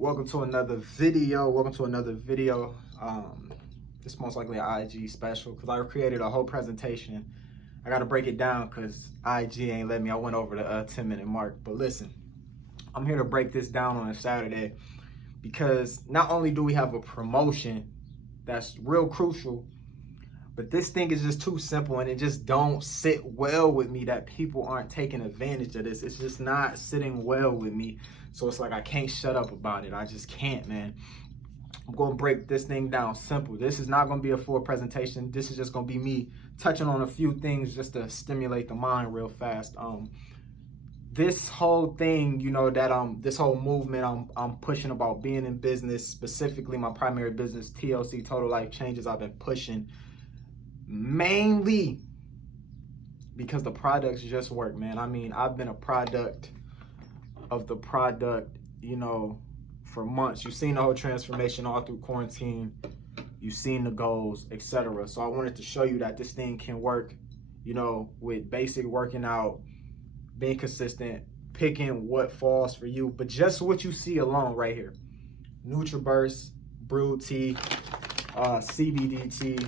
Welcome to another video. This most likely an IG special because I created a whole presentation. I got to break it down because IG ain't let me. I went over the 10-minute mark. But listen, I'm here to break this down on a Saturday because not only do we have a promotion that's real crucial, but this thing is just too simple and it just don't sit well with me that people aren't taking advantage of this. It's just not sitting well with me. So it's like I can't shut up about it. I just can't, man. I'm going to break this thing down simple. This is not going to be a full presentation. This is just going to be me touching on a few things just to stimulate the mind real fast. This whole thing, this whole movement I'm pushing about being in business, specifically my primary business, TLC, Total Life Changes, I've been pushing mainly because the products just work, man. I mean, I've been a product of the product, for months. You've seen the whole transformation all through quarantine. You've seen the goals, etc. So I wanted to show you that this thing can work, with basic working out, being consistent, picking what falls for you. But just what you see alone right here: NutriBurst, brewed tea, CBD tea.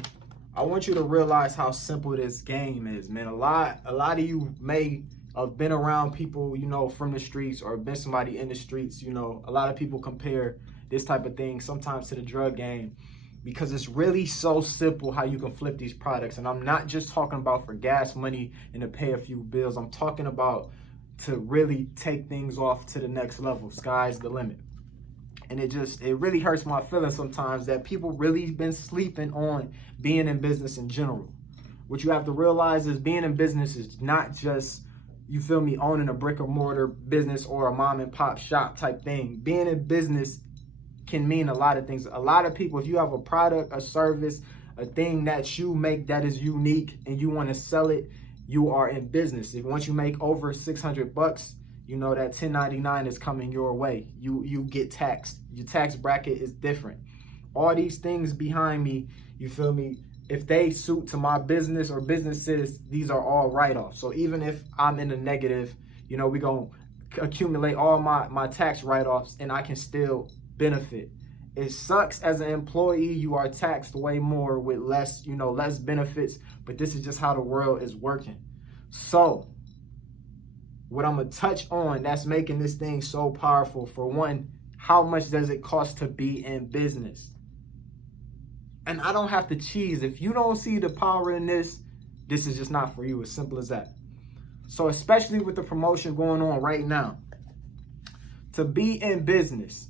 I want you to realize how simple this game is, man. A lot of you may have been around people, from the streets or been somebody in the streets. A lot of people compare this type of thing sometimes to the drug game because it's really so simple how you can flip these products. And I'm not just talking about for gas money and to pay a few bills. I'm talking about to really take things off to the next level. Sky's the limit. And it really hurts my feelings sometimes that people really been sleeping on being in business in general. What you have to realize is being in business is not just, owning a brick and mortar business or a mom and pop shop type thing. Being in business can mean a lot of things. A lot of people, if you have a product, a service, a thing that you make that is unique and you want to sell it, you are in business. If once you make over $600, that 1099 is coming your way. You get taxed. Your tax bracket is different. All these things behind me, if they suit to my business or businesses, these are all write-offs. So even if I'm in the negative, we're going to accumulate all my tax write-offs and I can still benefit. It sucks as an employee. You are taxed way more with less benefits, but this is just how the world is working. So what I'm going to touch on that's making this thing so powerful, for one, how much does it cost to be in business? And I don't have to cheese. If you don't see the power in this, this is just not for you. As simple as that. So especially with the promotion going on right now, to be in business,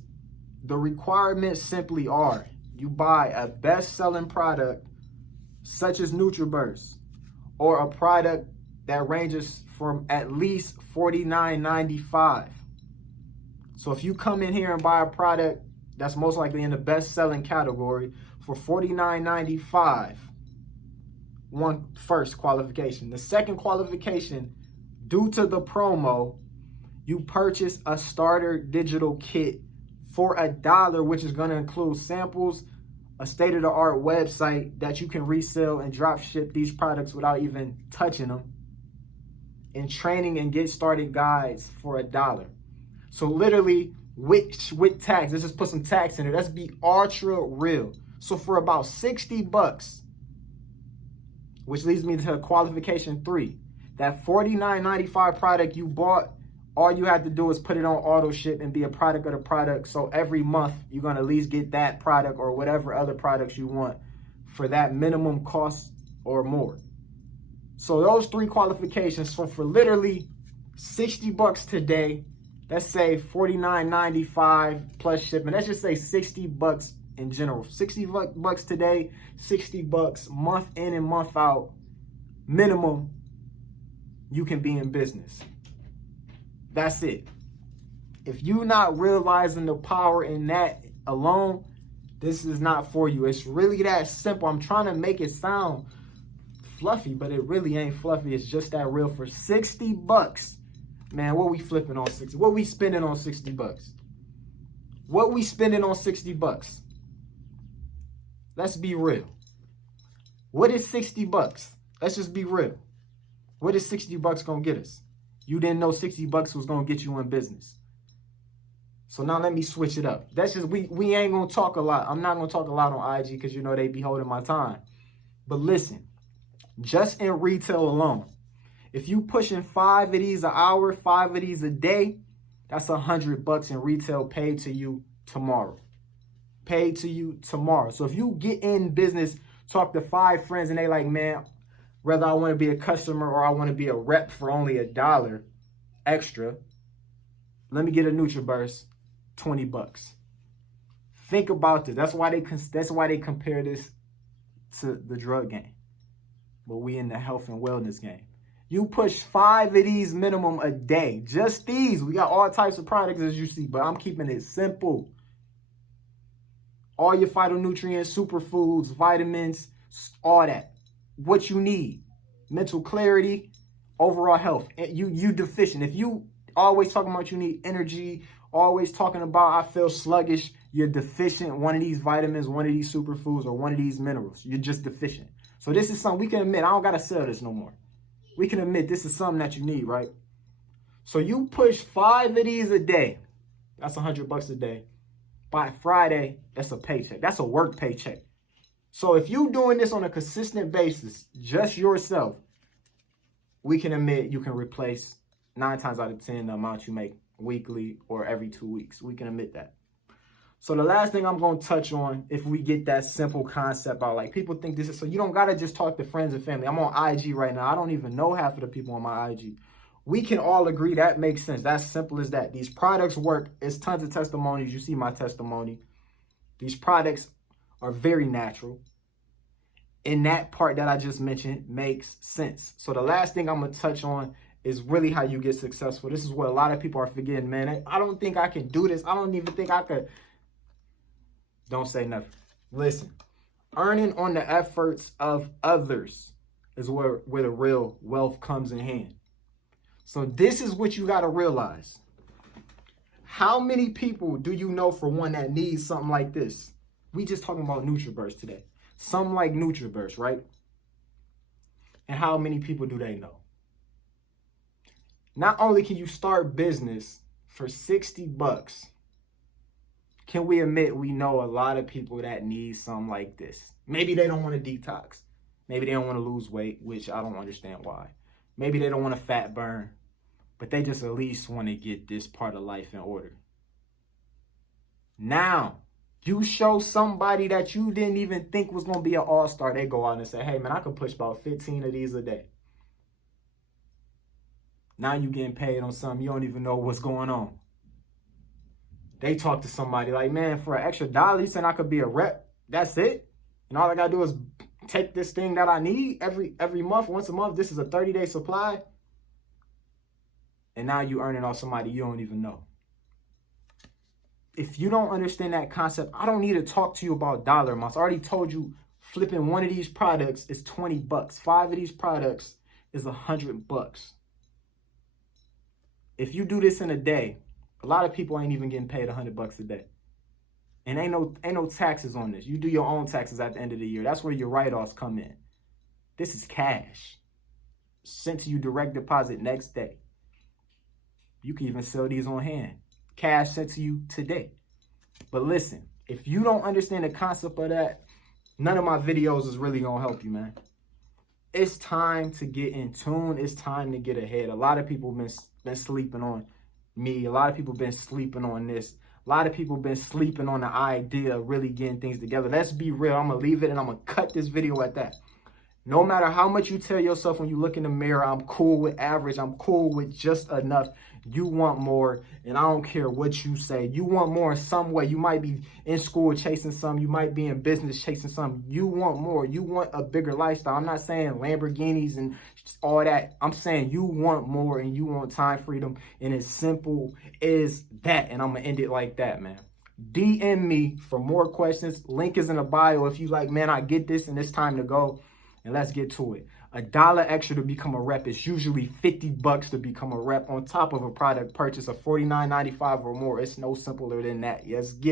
the requirements simply are you buy a best-selling product such as NutriBurst, or a product that ranges from at least $49.95. So if you come in here and buy a product that's most likely in the best-selling category for $49.95, one first qualification. The second qualification, due to the promo, you purchase a starter digital kit for $1, which is going to include samples, a state-of-the-art website that you can resell and drop ship these products without even touching them, and training and get started guides for $1. So literally with tax, let's just put some tax in it. Let's be ultra real. So for about $60, which leads me to qualification 3, that $49.95 product you bought, all you have to do is put it on auto ship and be a product of the product. So every month you're going to at least get that product or whatever other products you want for that minimum cost or more. So those 3 qualifications. So for literally $60 today, let's say $49.95 plus shipping. Let's just say $60 in general. $60 today, $60 month in and month out, minimum, you can be in business. That's it. If you're not realizing the power in that alone, this is not for you. It's really that simple. I'm trying to make it sound fluffy, but it really ain't fluffy. It's just that real. For $60, man, what we flipping on 60? What we spending on $60? What we spending on $60? Let's be real. What is $60? Let's just be real. What is $60 gonna get us? You didn't know $60 was gonna get you in business. So now let me switch it up. That's just, we ain't gonna talk a lot. I'm not gonna talk a lot on IG because you know they be holding my time. But listen, just in retail alone, if you pushing 5 of these an hour, 5 of these a day, that's $100 in retail paid to you tomorrow. Paid to you tomorrow. So if you get in business, talk to 5 friends and they like, man, whether I want to be a customer or I want to be a rep for only $1 extra, let me get a NutriBurst, $20. Think about this. That's why they compare this to the drug game. But we in the health and wellness game. You push 5 of these minimum a day. Just these. We got all types of products as you see, but I'm keeping it simple. All your phytonutrients, superfoods, vitamins, all that. What you need. Mental clarity, overall health. You deficient. If you always talking about you need energy, always talking about I feel sluggish, you're deficient one of these vitamins, one of these superfoods, or one of these minerals. You're just deficient. So this is something we can admit. I don't got to sell this no more. We can admit this is something that you need, right? So you push 5 of these a day. That's $100 a day. By Friday, that's a paycheck. That's a work paycheck. So if you doing this on a consistent basis, just yourself, we can admit you can replace 9 times out of 10 the amount you make weekly or every 2 weeks. We can admit that. So the last thing I'm going to touch on, if we get that simple concept out, like people think this is, so you don't got to just talk to friends and family. I'm on IG right now. I don't even know half of the people on my IG. We can all agree that makes sense. That's simple as that. These products work. It's tons of testimonies. You see my testimony. These products are very natural. And that part that I just mentioned makes sense. So the last thing I'm going to touch on is really how you get successful. This is what a lot of people are forgetting, man. I don't think I can do this. I don't even think I could. Don't say nothing. Listen, earning on the efforts of others is where the real wealth comes in hand. So this is what you got to realize. How many people do you know, for one, that needs something like this? We just talking about NutriBurst today. Something like NutriBurst, right? And how many people do they know? Not only can you start business for $60, can we admit we know a lot of people that need something like this? Maybe they don't want to detox. Maybe they don't want to lose weight, which I don't understand why. Maybe they don't want to fat burn, but they just at least want to get this part of life in order. Now, you show somebody that you didn't even think was going to be an all-star, they go out and say, hey, man, I could push about 15 of these a day. Now you getting paid on something you don't even know what's going on. They talk to somebody like, man, for an extra $1, you said I could be a rep. That's it. And all I got to do is take this thing that I need every month, once a month. This is a 30-day supply. And now you earning off somebody you don't even know. If you don't understand that concept, I don't need to talk to you about dollar amounts. I already told you flipping one of these products is $20. 5 of these products is $100. If you do this in a day, a lot of people ain't even getting paid $100 a day. And ain't no taxes on this. You do your own taxes at the end of the year. That's where your write-offs come in. This is cash. Sent to you direct deposit next day. You can even sell these on hand. Cash sent to you today. But listen, if you don't understand the concept of that, none of my videos is really going to help you, man. It's time to get in tune. It's time to get ahead. A lot of people been sleeping on me. A lot of people been sleeping on this. A lot of people been sleeping on the idea of really getting things together. Let's be real. I'm going to leave it and I'm going to cut this video at that. No matter how much you tell yourself when you look in the mirror, I'm cool with average, I'm cool with just enough, you want more, and I don't care what you say. You want more in some way. You might be in school chasing some. You might be in business chasing some. You want more. You want a bigger lifestyle. I'm not saying Lamborghinis and all that. I'm saying you want more and you want time freedom, and it's simple as that, and I'm going to end it like that, man. DM me for more questions. Link is in the bio if you like, man, I get this and it's time to go. And let's get to it. $1 extra to become a rep is usually $50 to become a rep on top of a product purchase of $49.95 or more. It's no simpler than that. Yes, get it.